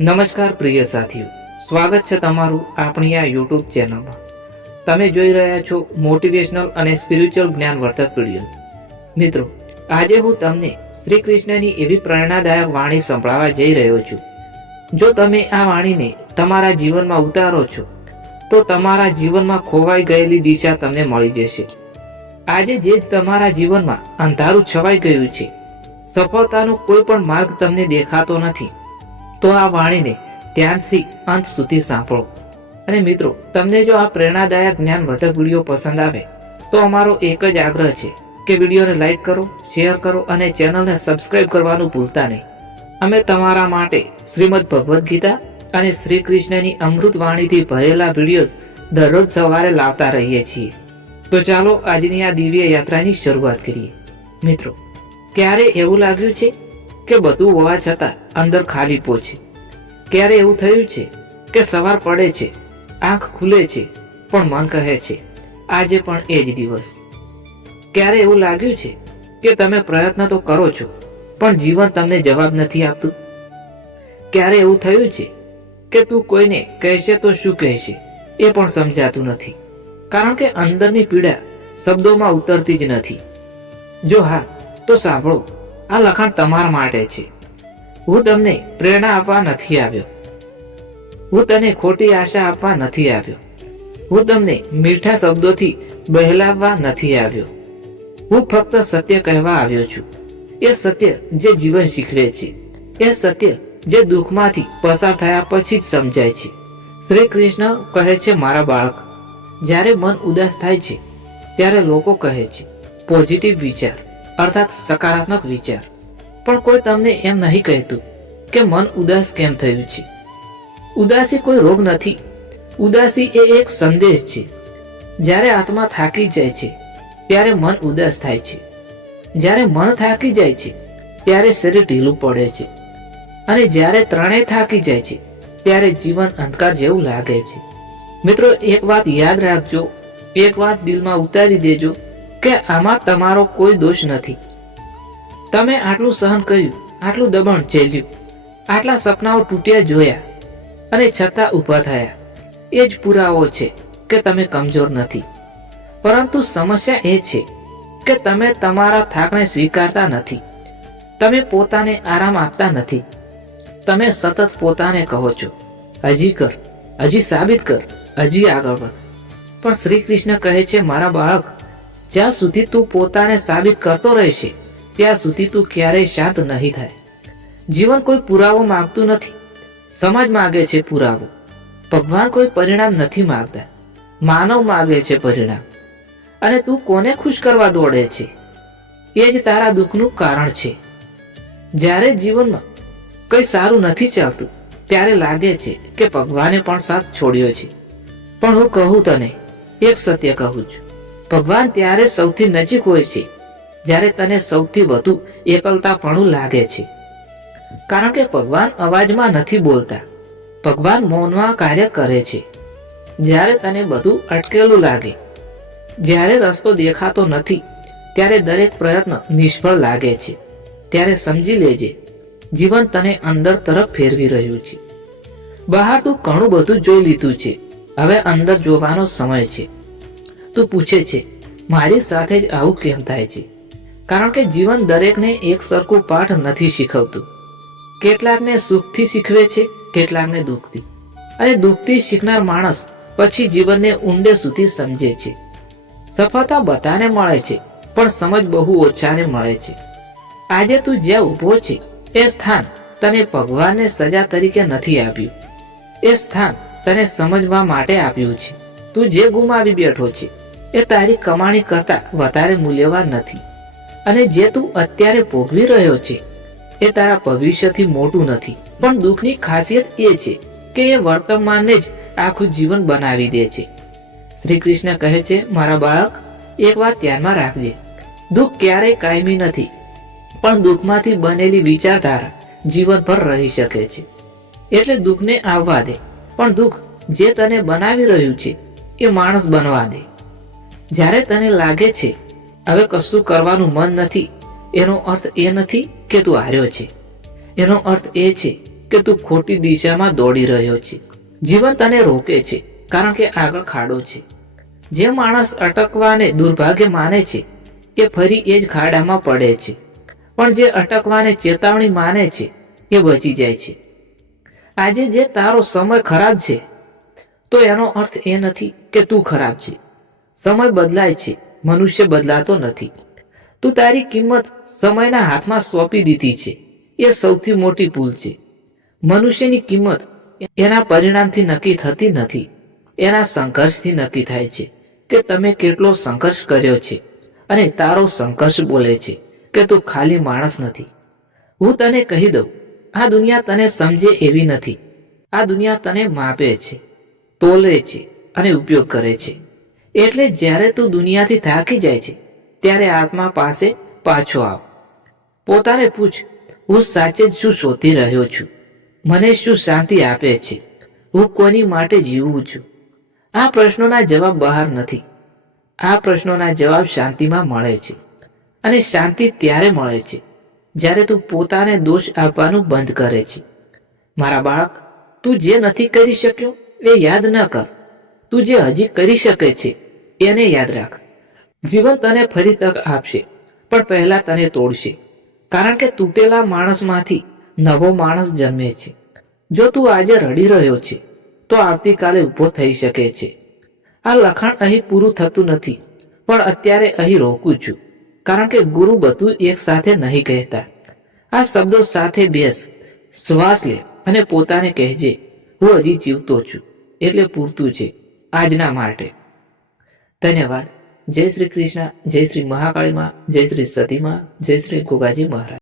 નમસ્કાર પ્રિય સાથીઓ. સ્વાગત છે તમારું આપણી આ યુટ્યુબ ચેનલમાં. તમે જોઈ રહ્યા છો મોટિવેશનલ અને સ્પિરિચ્યુઅલ જ્ઞાનવર્ધક વીડિયો મિત્રો, આજે હું તમને શ્રી કૃષ્ણની એવી પ્રેરણાદાયક વાણી સંભળાવવા જઈ રહ્યો છું. જો તમે આ વાણીને તમારા જીવનમાં ઉતારો છો, તો તમારા જીવનમાં ખોવાઈ ગયેલી દિશા તમને મળી જશે. આજે જે જ તમારા જીવનમાં અંધારું છવાઈ ગયું છે, સફળતાનો કોઈ પણ માર્ગ તમને દેખાતો નથી. તો આ વાણીને ધ્યાનથી અંત સુધી સાંભળો. અને મિત્રો, તમને જો આ પ્રેરણાદાયક જ્ઞાનવર્ધક વીડિયો પસંદ આવે, તો અમારો એક જ આગ્રહ છે કે વિડીયોને લાઈક કરો, શેર કરો અને ચેનલને સબસ્ક્રાઇબ કરવાનું ભૂલતા નહીં. અમે તમારા માટે શ્રીમદ ભગવદ્ ગીતા અને શ્રી કૃષ્ણની અમૃત વાણીથી ભરેલા વિડીયોઝ દરરોજ સવારે લાવતા રહીએ છીએ. તો ચાલો આજની આ દિવ્ય યાત્રાની શરૂઆત કરીએ. મિત્રો, ક્યારે એવું લાગ્યું છે? કે બધું હોવા છતાં અંદર ખાલી છે ક્યારે એવું થયું છે કે સવાર પડે છે, આંખ ખુલે છે, પણ મન કહે છે, આજે પણ એ જ દિવસ. ક્યારે એવું લાગ્યું છે કે તમે પ્રયત્ન તો કરો છો, પણ જીવન તમને જવાબ નથી આપતું? ક્યારે એવું થયું છે કે તું કોઈને કહેશે તો શું કહેશે, એ પણ સમજાતું નથી. કારણ કે અંદરની પીડા શબ્દોમાં ઉતરતી જ નથી. જો હા, તો સાંભળો. આ લખાણ તમારા માટે છે. હું તમને પ્રેરણા આપવા નથી આવ્યો. હું તને ખોટી આશા આપવા નથી આવ્યો. હું તમને મીઠા શબ્દોથી બહેલાવવા નથી આવ્યો. હું ફક્ત સત્ય કહેવા આવ્યો છું. એ સત્ય જે જીવન શીખવે છે. એ સત્ય જે દુઃખમાંથી પસાર થયા પછી જ સમજાય છે. શ્રી કૃષ્ણ કહે છે, મારા બાળક, જ્યારે મન ઉદાસ થાય છે, ત્યારે લોકો કહે છે, પોઝિટિવ વિચાર. અર્થાત સકારાત્મક વિચાર. પણ કોઈ તમને એમ નહીં કહેતું કે મન ઉદાસ કેમ થયું છે? ઉદાસી કોઈ રોગ નથી. ઉદાસી એ એક સંદેશ છે. જ્યારે આત્મા થાકી જાય છે, ત્યારે મન ઉદાસ થાય છે. જ્યારે મન થાકી જાય છે, ત્યારે શરીર ઢીલું પડે છે. અને જ્યારે ત્રણેય થાકી જાય છે, ત્યારે જીવન અંધકાર જેવું લાગે છે. મિત્રો, એક વાત યાદ રાખજો. એક વાત દિલમાં ઉતારી દેજો. કે આમાં તમારો કોઈ દોષ નથી. તમે આટલું સહન કર્યું, આટલું દબાણ ઝેલ્યું, આટલા સપનાઓ તૂટ્યા જોયા, અને છતાં ઊભા થયા. એ જ પુરાવો છે કે તમે કમજોર નથી. પરંતુ સમસ્યા એ છે કે તમે તમારા થાકને સ્વીકારતા નથી. તમે પોતાને આરામ આપતા નથી. તમે સતત પોતાને કહો છો, હજી કર, હજી સાબિત કર, હજી આગળ વધ. પણ શ્રી કૃષ્ણ કહે છે, મારા બાળક જ્યાં સુધી તું પોતાને સાબિત કરતો રહેશે, ત્યાં સુધી તું ક્યારેય શાંત નહીં થાય. જીવન કોઈ પુરાવો માંગતું નથી. સમાજ માગે છે પુરાવો. ભગવાન કોઈ પરિણામ નથી માગતા. માનવ માગે છે પરિણામ. અને તું કોને ખુશ કરવા દોડે છે? એ જ તારા દુઃખનું કારણ છે. જ્યારે જીવનમાં કંઈ સારું નથી ચાલતું, ત્યારે લાગે છે કે ભગવાને પણ સાથ છોડ્યો છે. પણ હું કહું તને, એક સત્ય કહું છું. ભગવાન ત્યારે સૌથી નજીક હોય છે, જ્યારે તને સૌથી વધુ એકલતાપણું લાગે છે. કારણ કે ભગવાન અવાજમાં નથી બોલતા. ભગવાન મૌનમાં કાર્ય કરે છે. જ્યારે તને બધું અટકેલું લાગે, જ્યારે રસ્તો દેખાતો નથી, ત્યારે દરેક પ્રયત્ન નિષ્ફળ લાગે છે. ત્યારે સમજી લેજે, જીવન તને અંદર તરફ ફેરવી રહ્યું છે. બહાર તું ઘણું બધું જોઈ લીધું છે. હવે અંદર જોવાનો સમય છે. તું પૂછે છે, મારી સાથે જ આવું કેમ થાય છે? કારણ કે જીવન દરેકને એક સરખું પાઠ નથી શીખવતું. કેટલાકને સુખથી શીખવે છે, કેટલાકને દુઃખથી. અને દુઃખથી શીખનાર માણસ પછી જીવનને ઊંડે સુધી સમજે છે. સફળતા બધાને મળે છે, પણ સમજ બહુ ઓછાને મળે છે. આજે તું જ્યાં ઊભો છે, એ સ્થાન તને ભગવાનને સજા તરીકે નથી આપ્યું. એ સ્થાન તને સમજવા માટે આપ્યું છે. તું જે ગુમાવી બેઠો છે એ તારી કમાણી કરતા વધારે મૂલ્યવાન નથી. અને જે તું અત્યારે ભોગવી રહ્યો છે, એ તારા ભવિષ્યથી મોટું નથી. પણ દુઃખની ખાસિયત એ છે કે એ વર્તમાનને જ આખું જીવન બનાવી દે છે. શ્રી કૃષ્ણ કહે છે, મારા બાળક, એક વાત ધ્યાનમાં રાખજે. દુઃખ ક્યારેય કાયમી નથી, પણ દુઃખમાંથી બનેલી વિચારધારા જીવનભર રહી શકે છે. એટલે દુઃખને આવવા દે. પણ દુઃખ જે તને બનાવી રહ્યું છે, એ માણસ બનવા દે. જ્યારે તને લાગે છે, હવે કશું કરવાનું મન નથી, એનો અર્થ એ નથી કે તું હાર્યો છે. એનો અર્થ એ છે કે તું ખોટી દિશામાં દોડી રહ્યો છે. જીવન તને રોકે છે, કારણ કે આગળ ખાડો છે. જે માણસ અટકવાને દુર્ભાગ્ય માને છે, એ ફરી એ જ ખાડામાં પડે છે. પણ જે અટકવાને ચેતવણી માને છે, એ બચી જાય છે. આજે જે તારો સમય ખરાબ છે, તો એનો અર્થ એ નથી કે તું ખરાબ છે. સમય બદલાય છે, મનુષ્ય બદલાતો નથી. તું તારી કિંમત સમયના હાથમાં સોંપી દીધી છે, એ સૌથી મોટી ભૂલ છે. મનુષ્યની કિંમત એના પરિણામથી નક્કી થતી નથી, એના સંઘર્ષથી નક્કી થાય છે, કે તમે કેટલો સંઘર્ષ કર્યો છે, અને તારો સંઘર્ષ બોલે છે, કે તું ખાલી માણસ નથી. હું તને કહી દઉં, આ દુનિયા તને સમજે એવી નથી. આ દુનિયા તને માપે છે, તોલે છે, અને ઉપયોગ કરે છે. એટલે જ્યારે તું દુનિયાથી થાકી જાય છે, ત્યારે આત્મા પાસે પાછો આવ. પોતાને પૂછ, હું સાચે જ શું શોધી રહ્યો છું? મને શું શાંતિ આપે છે? હું કોની માટે જીવું છું? આ પ્રશ્નોના જવાબ બહાર નથી. આ પ્રશ્નોના જવાબ શાંતિમાં મળે છે. અને શાંતિ ત્યારે મળે છે, જ્યારે તું પોતાને દોષ આપવાનું બંધ કરે છે. મારા બાળક, તું જે નથી કરી શક્યો, એ યાદ ન કર. તું જે હજી કરી શકે છે, એને યાદ રાખ. જીવન તને ફરી તક આપશે, પણ પહેલા તને તોડશે. કારણ કે તૂટેલા માણસમાંથી નવો માણસ જન્મે છે. જો તું આજે રડી રહ્યો છે, તો આવતીકાલે ઊભો થઈ શકે છે. આ લખાણ અહીં પૂરું થતું નથી, પણ અત્યારે અહીં રોકું છું. કારણ કે ગુરુ બધું એક સાથે નહીં કહેતા. આ શબ્દો સાથે બેસ, શ્વાસ લે અને પોતાને કહેજે, હું હજી જીવતો છું, એટલે પૂરતું છે. આજના માટે. ધન્યવાદ. જય શ્રી કૃષ્ણ, જય શ્રી મહાકાળીમાં જય શ્રી સતીમાં જય શ્રી ગોગાજી મહારાજ.